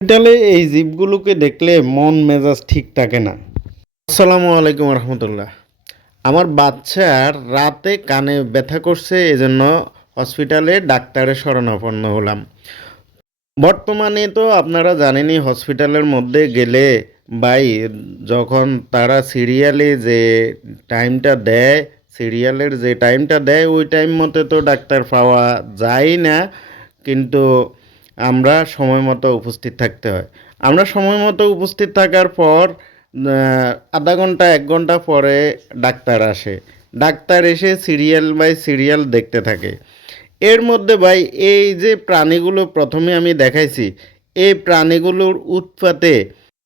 হসপিটালে এই জীবগুলোকে দেখলে মন মেজাজ ঠিক থাকে না। আসসালামু আলাইকুম রহমতুল্লাহ। আমার বাচ্চার রাতে কানে ব্যথা করছে, এজন্য হসপিটালে ডাক্তারের শরণাপন্ন হলাম। বর্তমানে তো আপনারা জানেনই, হসপিটালের মধ্যে গেলে ভাই, যখন তারা সিরিয়ালে যে টাইমটা দেয়, সিরিয়ালের যে টাইমটা দেয় ওই টাইম মতো তো ডাক্তার পাওয়া যায় না। কিন্তু আমরা সময় মতো উপস্থিত থাকতে হয়। আমরা সময় মতো উপস্থিত থাকার পর আধা ঘন্টা 1 ঘন্টা পরে ডাক্তার আসে। ডাক্তার এসে সিরিয়াল বাই সিরিয়াল দেখতে থাকে। এর মধ্যে ভাই, এই যে প্রাণীগুলো প্রথমে আমি দেখাইছি, এই প্রাণীগুলোর উৎপাতে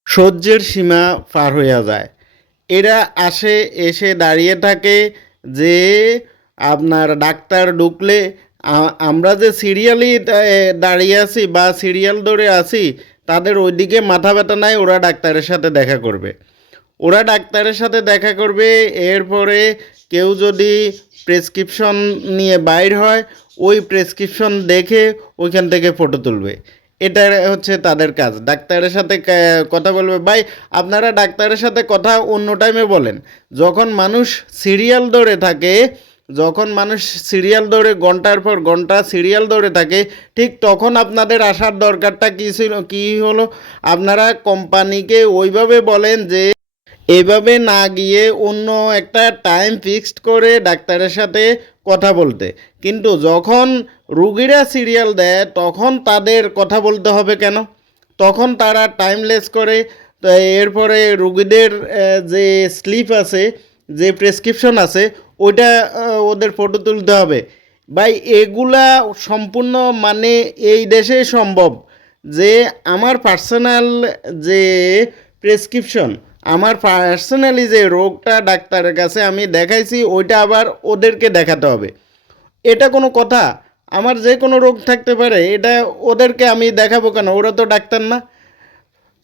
সহ্যের সীমা পার হইয়া যায়। এরা আসে, এসে দাঁড়িয়ে থাকে যে আপনার ডাক্তার ঢুকলে আমরা যে সিরিয়ালি দাঁড়িয়ে আছি বা সিরিয়াল ধরে আছি, তাদের ওইদিকে মাথা ব্যথা নাই, ওরা ডাক্তারের সাথে দেখা করবে। ওরা ডাক্তারের সাথে দেখা করবে। এরপরে কেউ যদি প্রেসক্রিপশন নিয়ে বাইর হয়, ওই প্রেসক্রিপশন দেখে ওইখান থেকে ফটো তুলবে। এটা হচ্ছে তাদের কাজ। ডাক্তারের সাথে কথা বলবে। ভাই, আপনারা ডাক্তারের সাথে কথা অন্য টাইমে বলেন। যখন মানুষ সিরিয়াল ধরে থাকে, যখন মানুষ সিরিয়াল ধরে ঘন্টার পর ঘন্টা সিরিয়াল ধরে থাকে, ঠিক তখন আপনাদের আসার দরকারটা কী ছিল, কী হলো? আপনারা কোম্পানিকে ওইভাবে বলেন যে এভাবে না গিয়ে অন্য একটা টাইম ফিক্সড করে ডাক্তারের সাথে কথা বলতে। কিন্তু যখন রুগীরা সিরিয়াল দেয়, তখন তাদের কথা বলতে হবে কেন? তখন তারা টাইমলেস করে। তো এরপরে রুগীদের যে স্লিপ আছে, যে প্রেসক্রিপশন আছে, ওইটা ওদের ফটো তুলতে হবে। ভাই, এগুলা সম্পূর্ণ মানে এই দেশে সম্ভব যে আমার পার্সোনাল যে প্রেসক্রিপশন, আমার পার্সোনালি যে রোগটা ডাক্তারের কাছে আমি দেখাইছি, ওইটা আবার ওদেরকে দেখাতে হবে। এটা কোনো কথা? আমার যে কোনো রোগ থাকতে পারে, এটা ওদেরকে আমি দেখাবো কেন? ওরা তো ডাক্তার না।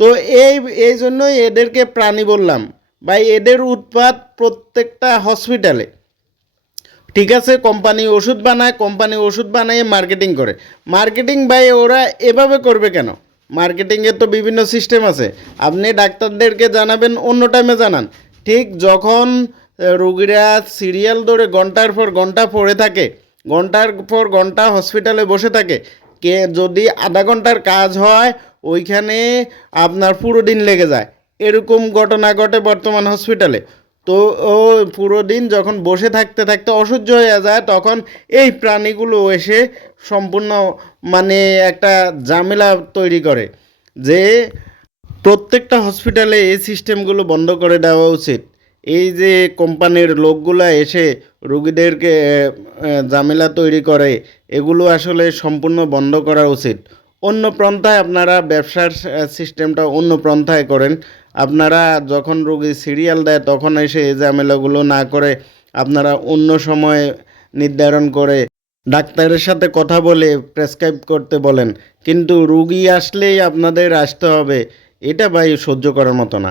তো এই এই জন্যই এদেরকে প্রাণী বললাম। ভাই, এদের উৎপাত প্রত্যেকটা হসপিটালে। ঠিক আছে, কোম্পানি ওষুধ বানায়, কোম্পানি ওষুধ বানিয়ে মার্কেটিং করে। মার্কেটিং ভাই ওরা এভাবে করবে কেন? মার্কেটিংয়ের তো বিভিন্ন সিস্টেম আছে। আপনি ডাক্তারদেরকে জানাবেন, অন্য টাইমে জানান। ঠিক যখন রুগীরা সিরিয়াল ধরে ঘন্টার পর ঘন্টা পড়ে থাকে, ঘন্টার পর ঘন্টা হসপিটালে বসে থাকে, কে যদি আধা ঘন্টার কাজ হয়, ওইখানে আপনার পুরো দিন লেগে যায়। এরকম ঘটনা ঘটে বর্তমান হসপিটালে। তো ও পুরো দিন যখন বসে থাকতে থাকতে অসহ্য হয়ে যায়, তখন এই প্রাণীগুলো এসে সম্পূর্ণ মানে একটা ঝামেলা তৈরি করে। যে প্রত্যেকটা হসপিটালে এই সিস্টেমগুলো বন্ধ করে দেওয়া উচিত। এই যে কোম্পানির লোকগুলা এসে রুগীদেরকে ঝামেলা তৈরি করে, এগুলো আসলে সম্পূর্ণ বন্ধ করা উচিত। অন্য পন্থায় আপনারা ব্যবসার সিস্টেমটা অন্য পন্থায় করেন। আপনারা যখন রোগী সিরিয়াল দেয়, তখন এসে এই ঝামেলাগুলো না করে আপনারা অন্য সময় নির্ধারণ করে ডাক্তারের সাথে কথা বলে প্রেসক্রাইব করতে বলেন। কিন্তু রুগী আসলেই আপনাদের আসতে হবে, এটা ভাই সহ্য করার মতো না।